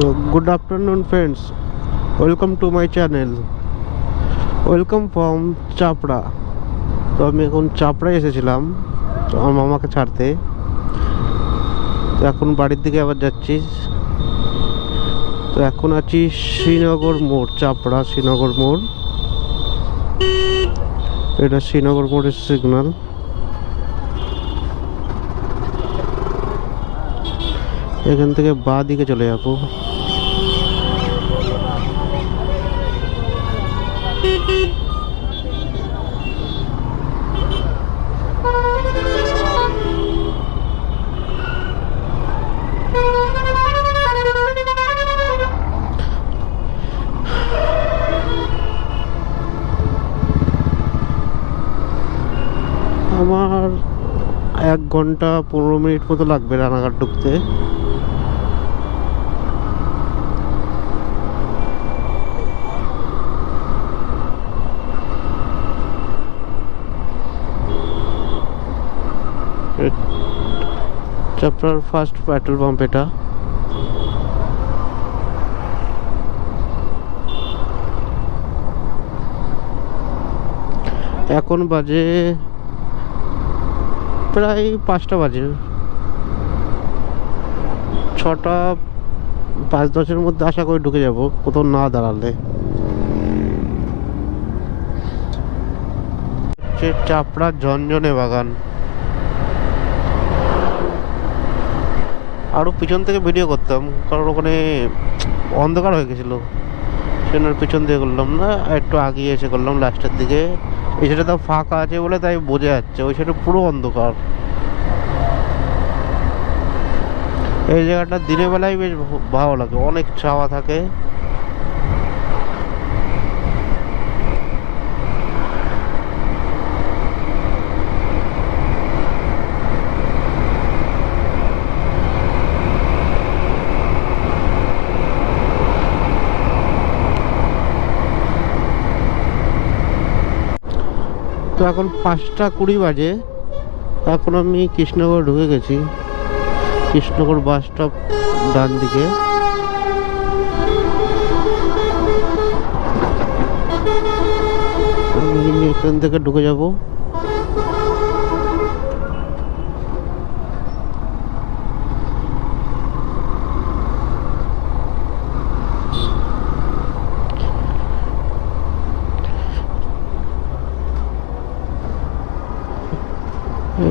So good afternoon friends, welcome to my channel, welcome from চাপড়া। তো আমি এখন চাপড়ায় এসেছিলাম তো আমার মামাকে ছাড়তে। তো এখন বাড়ির দিকে আবার যাচ্ছি। তো এখন আছি শ্রীনগর মোড়, চাপড়া শ্রীনগর মোড়। এটা শ্রীনগর মোড়ের সিগন্যাল। এখান থেকে বাঁ দিকে চলে যাবো। আমার 1 ঘন্টা 15 মিনিট মতো লাগবে রানাঘাট ঢুকতে। চাপড়ার ফার্স্ট পেট্রোল পাম্প এটা। এখন বাজে প্রায় 5টা বাজে, 6টা 5-10-এর মধ্যে আশা করি ঢুকে যাব কোথাও না দাঁড়ালে। চাপড়া ঝনঝনে বাগান। আরও পিছন থেকে ভিডিও করতাম কারণ ওখানে অন্ধকার হয়ে গেছিলো, সেজন্য পিছন দিয়ে করলাম না, একটু আগিয়ে এসে করলাম লাস্টের দিকে। এই সাইডে তো ফাঁকা আছে বলে তাই বোঝা যাচ্ছে, ওই সাইডে পুরো অন্ধকার। এই জায়গাটা দিনের বেলায় বেশ ভালো লাগে, অনেক ছাওয়া থাকে। তো এখন 5টা 20 বাজে। এখন আমি কৃষ্ণনগর ঢুকে গেছি। কৃষ্ণনগর বাস স্টপ ডান দিকে। আমি এখান থেকে ঢুকে যাব।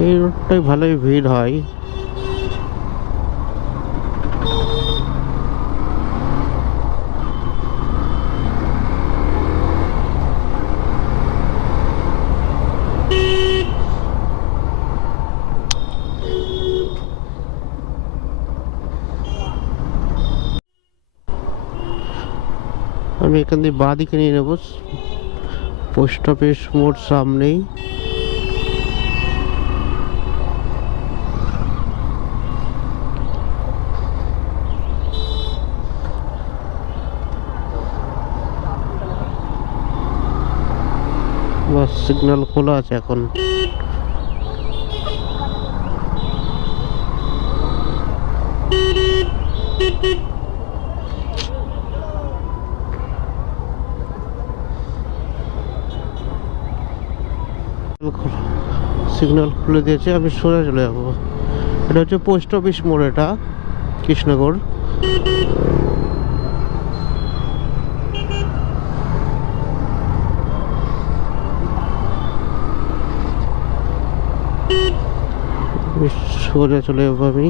এই রোডটায় ভালোই ভিড় হয়। আমি এখান দিয়ে বাঁ দিকে নিয়ে নেব, পোস্ট অফিস মোড় সামনেই। বাস সিগন্যাল খোলা আছে এখন। সিগন্যাল খুলে দিয়েছে, আমি সোজা চলে যাবো। এটা হচ্ছে পোস্ট অফিস মোড়, এটা কৃষ্ণনগর। সোজা চলে যাবো আমি।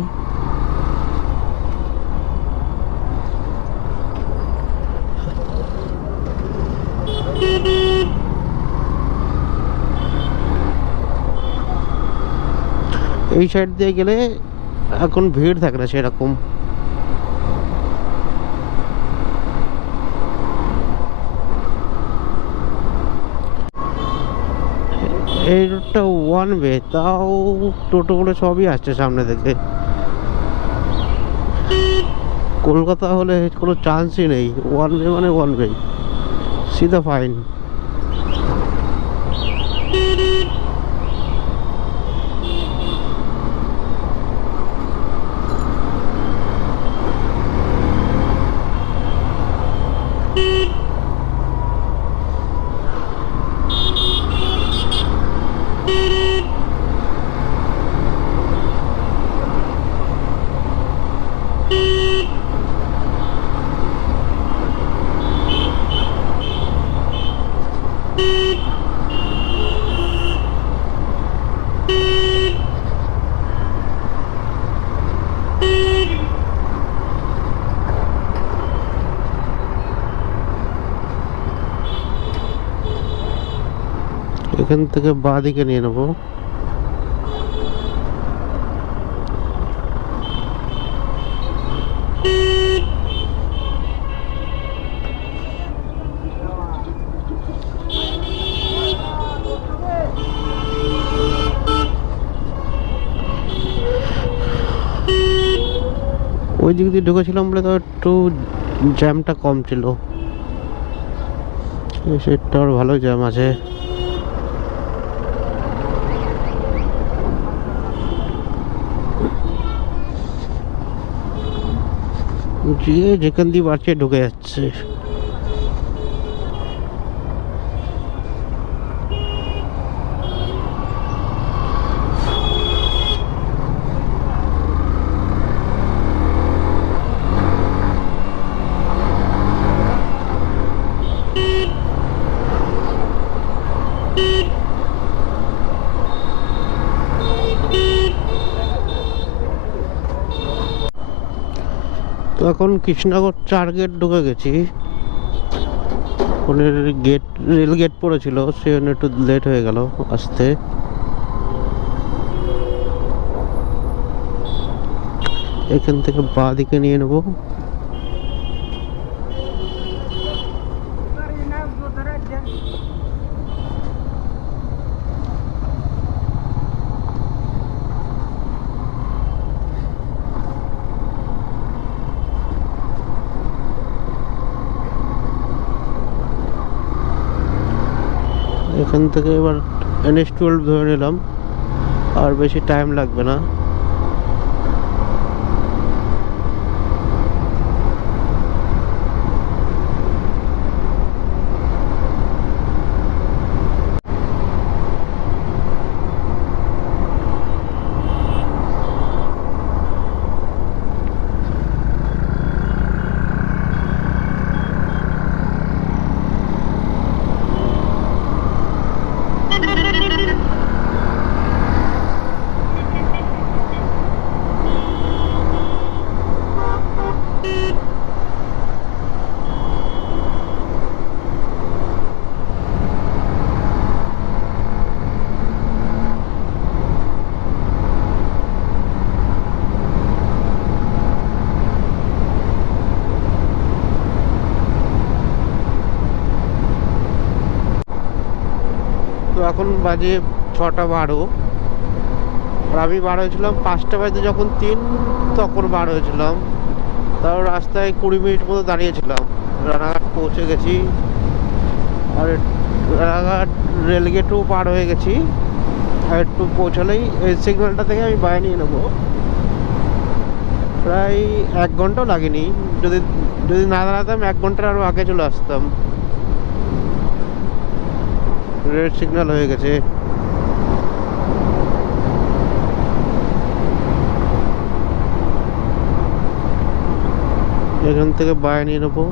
এই সাইড দিয়ে গেলে এখন ভিড় থাকে না সেরকম। এই রোডটা 1 ওয়ে, তাও টোটো করে সবই আসছে সামনে থেকে। কলকাতা হলে কোনো চান্সই নেই, 1 ওয়ে মানে 1 ওয়ে, সিধা ফাইন। এখান থেকে বাঁ দিকে নিয়ে নেবো। ওই দিক দিয়ে ঢুকেছিলাম বলে তো একটু জ্যামটা কম ছিল, সেটা আর ভালো জ্যাম আছে। যে যেখান দিয়ে বাড়ছে ঢুকে যাচ্ছে। তো এখন কৃষ্ণনগর 4 গেট ঢুকে গেছি। ওখানে গেট, রেল গেট পড়েছিল, সে জন্য একটু লেট হয়ে গেল আসতে। এখান থেকে বাঁ দিকে নিয়ে নেবো। এখান থেকে এবার NH12 ধরে নিলাম, আর বেশি টাইম লাগবে না। তো এখন বাজে 6:12, আর আমি বার হয়েছিলাম 5টা বাজে, যখন 3 তখন বার হয়েছিলাম। তাও রাস্তায় 20 মিনিট মতো দাঁড়িয়েছিলাম। রানাঘাট পৌঁছে গেছি, আর রানাঘাট রেলগেটও পার হয়ে গেছি। আর একটু পৌঁছালেই এই সিগন্যালটা থেকে আমি বাইরে নিয়ে নেবো। প্রায় 1 ঘন্টাও লাগেনি, যদি যদি না দাঁড়াতাম 1 ঘন্টার আরও আগে চলে আসতাম। রেড সিগন্যাল হয়ে গেছে। এখান থেকে বাইরে নিয়ে নেবো।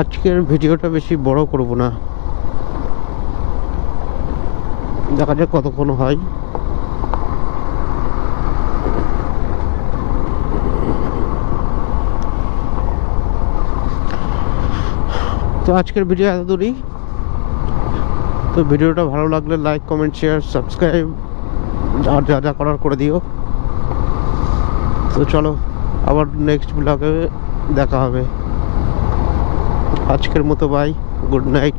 আজকের ভিডিওটা বেশি বড় করব না, দেখা যাক কতক্ষণ হয়। তো আজকের ভিডিও এত দূরই। তো ভিডিওটা ভালো লাগলে লাইক, কমেন্ট, শেয়ার, সাবস্ক্রাইব আর যা যা করার করে দিও। তো চলো, আবার নেক্সট ব্লগে দেখা হবে। আজকের মতো বাই, গুড নাইট।